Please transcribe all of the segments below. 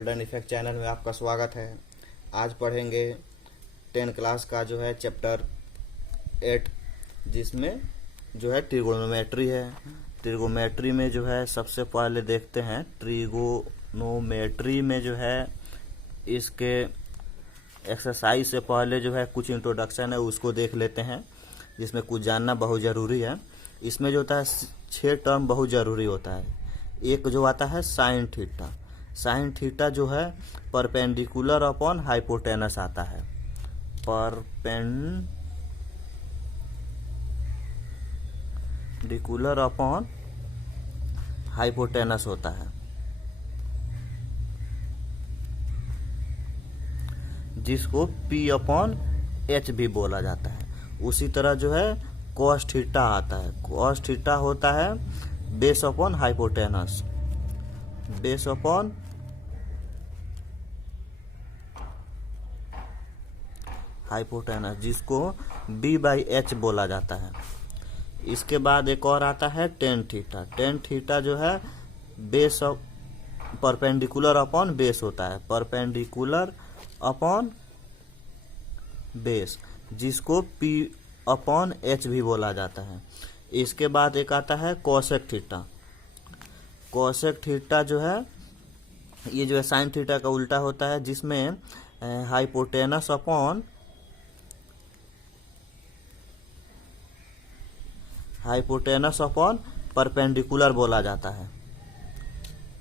Golden effect channel में आपका स्वागत है। आज पढ़ेंगे 10 क्लास का जो है चैप्टर 8, जिसमें जो है ट्रिगोनोमेट्री है। ट्रिगोनोमेट्री में जो है सबसे पहले देखते हैं ट्रिगोनोमेट्री में जो है इसके एक्सरसाइज से पहले जो है कुछ इंट्रोडक्शन है, उसको देख लेते हैं, जिसमें कुछ जानना बहुत ज़रूरी है। इसमें जो होता है 6 टर्म बहुत ज़रूरी होता है। एक जो आता है साइन थीटा। साइन थीटा जो है परपेंडिकुलर अपॉन हाइपोटेनस आता है। परपेंडिकुलर अपॉन हाइपोटेनस होता है, जिसको P अपॉन H भी बोला जाता है। उसी तरह जो है कॉस थीटा आता है। कॉस थीटा होता है base upon hypotenuse, base upon hypotenuse, जिसको B/H बोला जाता है। इसके बाद एक और आता है टेन थीटा। टेन थीटा जो है base of perpendicular upon base होता है, परपेंडिकुलर अपॉन बेस, जिसको P अपॉन H भी बोला जाता है। इसके बाद एक आता है कोसेक थीटा। कोसेक थीटा जो है ये जो है साइन थीटा का उल्टा होता है, जिसमें हाइपोटेनस अपॉन परपेंडिकुलर बोला जाता है,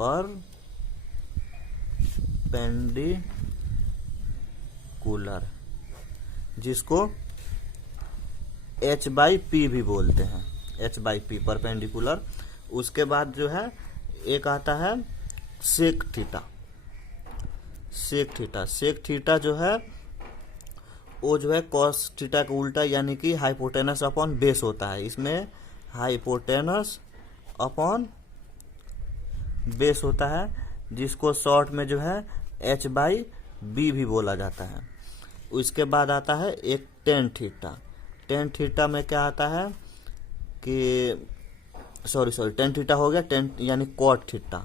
परपेंडिकुलर, जिसको H/P भी बोलते हैं, H/P परपेंडिकुलर। उसके बाद जो है एक आता है sec theta. Sec theta, sec theta जो है वो जो है कॉस थीटा का उल्टा, यानी कि हाइपोटेनस अपॉन बेस होता है। इसमें हाइपोटेनस अपॉन बेस होता है, जिसको शॉर्ट में जो है H/B भी बोला जाता है। उसके बाद आता है एक टेन थीटा। टेन थीटा में क्या आता है कि टेन थीटा हो गया, टेन यानी cot theta.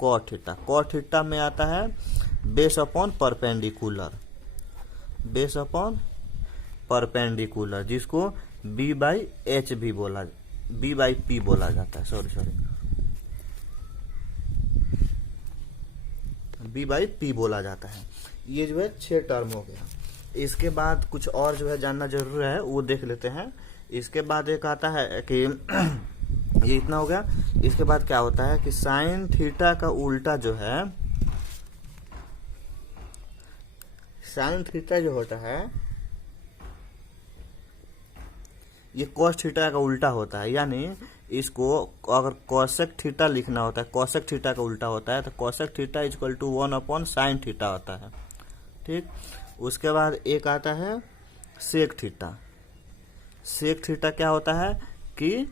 Cot theta, cot theta में आता है base upon perpendicular, base upon perpendicular, जिसको B/H भी बोला, B/P बोला जाता है, B/P बोला जाता है। ये जो है 6 टर्म हो गया। इसके बाद कुछ और जो है जानना जरूरी है, वो देख लेते हैं। इसके बाद एक आता है कि ये इतना हो गया। इसके बाद क्या होता है कि साइन थीटा का उल्टा जो है, साइन थीटा जो होता है ये कॉस थीटा का उल्टा होता है। यानी इसको अगर कोसेक थीटा लिखना होता है, कोसेक थीटा का उल्टा होता है, तो cosec theta equal to 1 upon sine theta होता है। ठीक। उसके बाद एक आता है सेक थीटा। सेक थीटा क्या होता है कि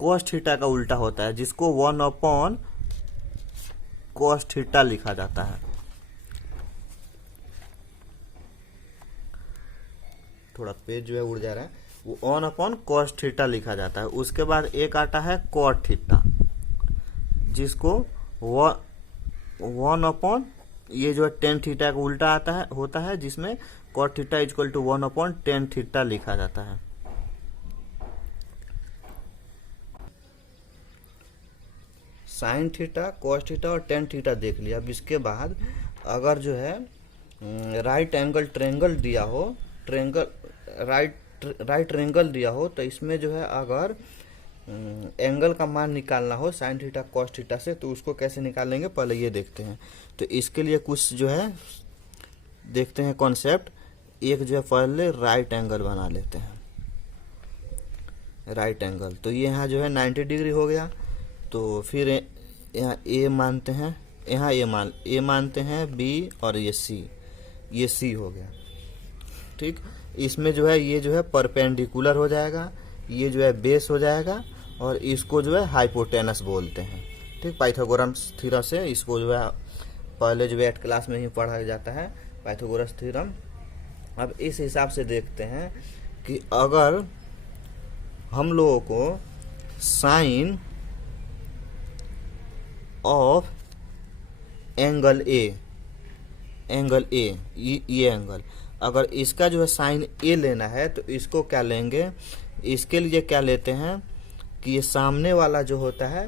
कॉस थीटा का उल्टा होता है, जिसको 1 अपॉन कॉस थीटा लिखा जाता है। थोड़ा पेज जो है उड़ जा रहा है, वो 1 अपॉन कॉस थीटा लिखा जाता है। उसके बाद एक आता है कॉट थीटा, जिसको 1 अपॉन ये जो है टेन थीटा का उल्टा आता है होता है, जिसमें cot theta equal to 1 upon tan theta लिखा जाता है। साइन थीटा, कॉस थीटा और टेन थीटा देख लिया। अब इसके बाद अगर जो है राइट एंगल ट्रेंगल दिया हो, राइट ट्रेंगल दिया हो, तो इसमें जो है अगर एंगल का मान निकालना हो साइन थीटा कॉस थीटा से, तो उसको कैसे निकालेंगे पहले ये देखते हैं। तो इसके लिए कुछ जो है देखते हैं कॉन्सेप्ट। एक जो है पहले राइट एंगल बना लेते हैं, राइट एंगल। तो ये यहाँ जो है 90 डिग्री हो गया। तो फिर यहाँ ए मानते हैं, यहाँ ए मानते हैं, बी और ये सी हो गया। ठीक। इसमें जो है ये जो है परपेंडिकुलर हो जाएगा, ये जो है बेस हो जाएगा, और इसको जो है हाइपोटेनस बोलते हैं। ठीक। पाइथागोरस थ्योरम से इसको जो है पहले जो है 8 क्लास में ही पढ़ा जाता है, पाइथागोरस थ्योरम। अब इस हिसाब से देखते हैं कि अगर हम लोगों को साइन ऑफ एंगल ए ये एंगल, अगर इसका जो है साइन ए लेना है तो इसको क्या लेंगे, इसके लिए क्या लेते हैं कि ये सामने वाला जो होता है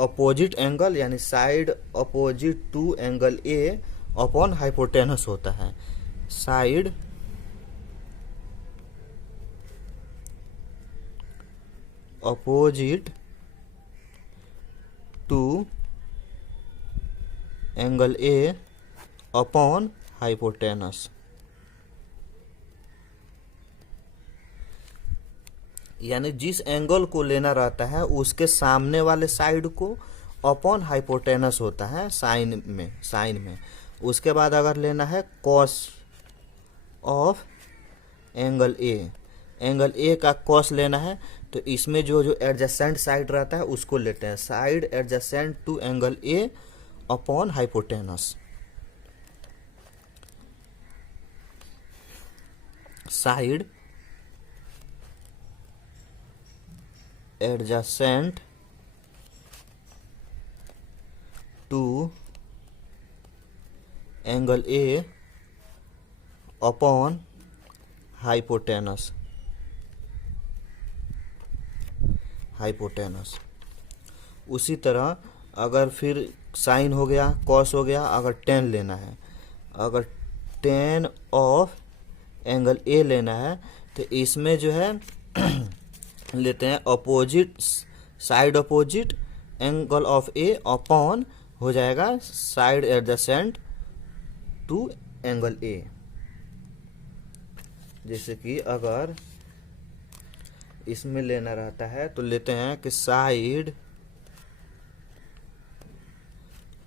अपोजिट एंगल यानी side opposite to angle A upon hypotenuse होता है। Side opposite to angle A upon hypotenuse, यानी जिस एंगल को लेना रहता है उसके सामने वाले साइड को अपॉन हाइपोटेनस होता है साइन में। उसके बाद अगर लेना है कॉस ऑफ एंगल ए का कॉस लेना है तो इसमें जो एडजेसेंट साइड रहता है उसको लेते हैं, side adjacent to angle A upon hypotenuse. Side adjacent to angle A upon hypotenuse. उसी तरह अगर फिर साइन हो गया, कॉस हो गया, अगर टेन लेना है, अगर टेन ऑफ एंगल ए लेना है तो इसमें जो है लेते हैं opposite side opposite angle of A upon हो जाएगा side adjacent to angle A. जैसे कि अगर इसमें लेना रहता है तो लेते हैं कि side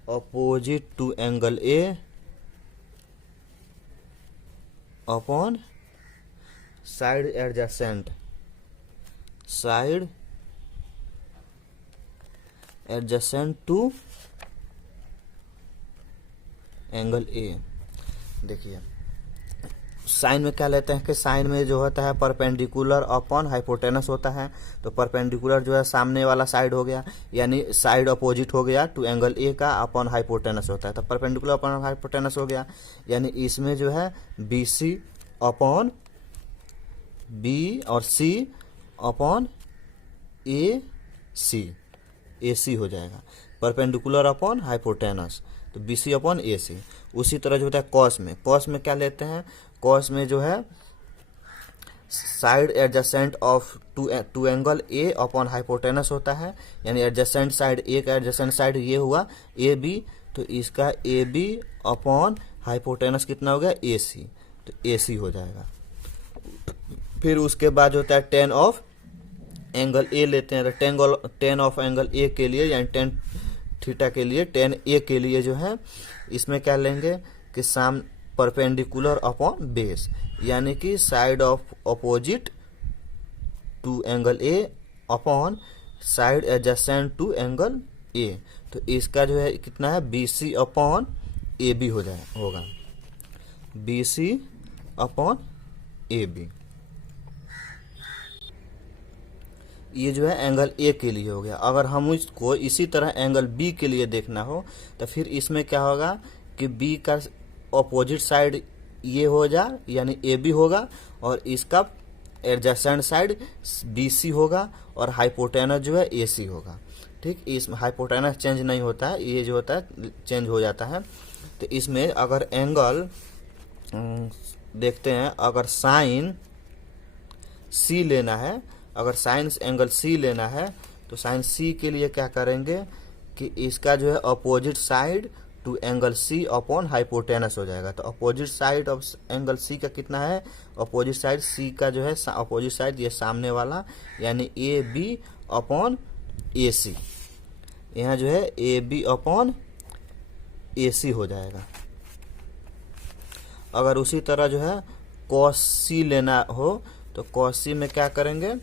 opposite to angle A upon side adjacent to angle A. देखिए साइन में क्या लेते हैं कि साइन में जो होता है परपेंडिकुलर अपॉन हाइपोटेनस होता है, तो परपेंडिकुलर जो है सामने वाला साइड हो गया यानी साइड अपोजिट हो गया टू एंगल ए का अपॉन हाइपोटेनस होता है, तो परपेंडिकुलर अपॉन हाइपोटेनस हो गया, यानी इसमें जो है बी सी अपॉन बी और सी अपॉन ए सी हो जाएगा, परपेंडिकुलर अपॉन हाइपोटेनस तो बी सी अपॉन ए सी। उसी तरह जो होता है कॉस में क्या लेते हैं, कॉस में जो है side adjacent of to angle A upon hypotenuse होता है, यानी एडजेसेंट साइड ए का एडजेसेंट साइड ये हुआ ए बी, तो इसका ए बी अपॉन हाइपोटेनस कितना हो गया ए सी, तो ए सी हो जाएगा। फिर उसके बाद होता है टेन ऑफ एंगल ए लेते हैं, टेन ऑफ एंगल ए के लिए यानी टेन थीटा के लिए, टेन ए के लिए जो है इसमें क्या लेंगे कि साम परपेंडिकुलर अपॉन बेस, यानी कि side of opposite to angle A upon side adjacent to angle A, तो इसका जो है कितना है B C upon A B होगा, B C upon A B. ये जो है एंगल ए के लिए हो गया। अगर हम इसको इसी तरह एंगल बी के लिए देखना हो तो फिर इसमें क्या होगा कि बी का अपोजिट साइड ये हो जा यानी ए बी होगा और इसका एडजेसेंट साइड बी सी होगा और हाइपोटेनस जो है ए सी होगा। ठीक, इसमें हाइपोटेनस चेंज नहीं होता है, ये जो होता है चेंज हो जाता है। तो इसमें अगर एंगल देखते हैं, अगर साइन सी लेना है, अगर साइन एंगल सी लेना है तो साइन सी के लिए क्या करेंगे कि इसका जो है opposite side to angle C upon hypotenuse हो जाएगा। तो opposite side of angle C का कितना है, अपोजिट साइड सी का जो है अपोजिट साइड ये सामने वाला यानी ए बी अपॉन ए सी, यहाँ जो है ए बी अपॉन ए सी हो जाएगा। अगर उसी तरह जो है कॉस सी लेना हो तो कॉस सी में क्या करेंगे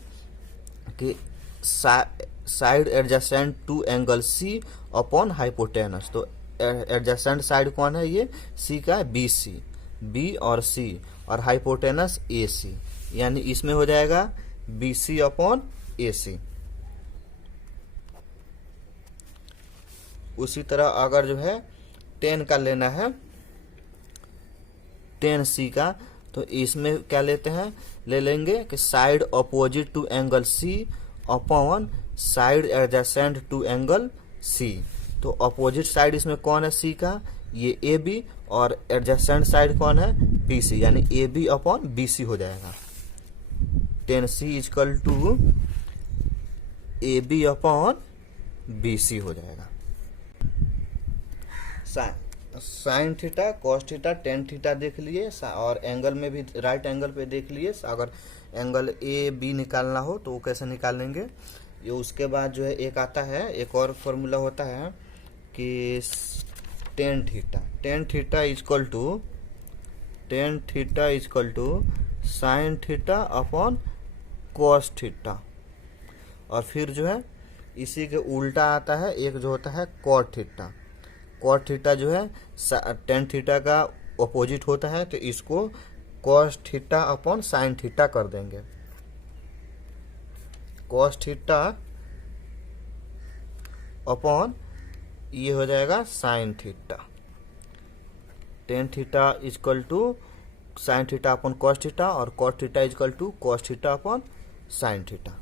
कि side adjacent to angle C upon hypotenuse, तो एडजेसेंट साइड कौन है, ये सी का बी सी, बी और सी और हाइपोटेनस ए सी, यानी इसमें हो जाएगा बी सी अपॉन ए सी। उसी तरह अगर जो है टेन का लेना है, टेन सी का, तो इसमें क्या लेते हैं, ले लेंगे कि side opposite to angle C upon side adjacent to angle C. तो अपोजिट साइड इसमें कौन है, सी का, ये ए बी, और एडजेसेंट साइड कौन है, बी सी, यानी A B upon B C हो जाएगा। Tan C equal to A B upon B C हो जाएगा। Sine theta, cos theta, tan theta देख लिए, और एंगल में भी राइट एंगल पे देख लिए। अगर एंगल ए बी निकालना हो तो वो कैसे निकालेंगे, ये उसके बाद जो है एक आता है, एक और फॉर्मूला होता है कि tan theta, tan theta equal to, tan theta equal to sine theta upon cos theta. और फिर जो है इसी के उल्टा आता है एक जो होता है कॉट थीटा। कॉट थीटा जो है टेन थीटा का अपोजिट होता है, तो इसको cos theta upon sine theta कर देंगे। कॉस थीटा अपॉन ये हो जाएगा sine theta. Tan theta equal to sine theta upon cos theta, और cos theta equal to cos theta upon sine theta.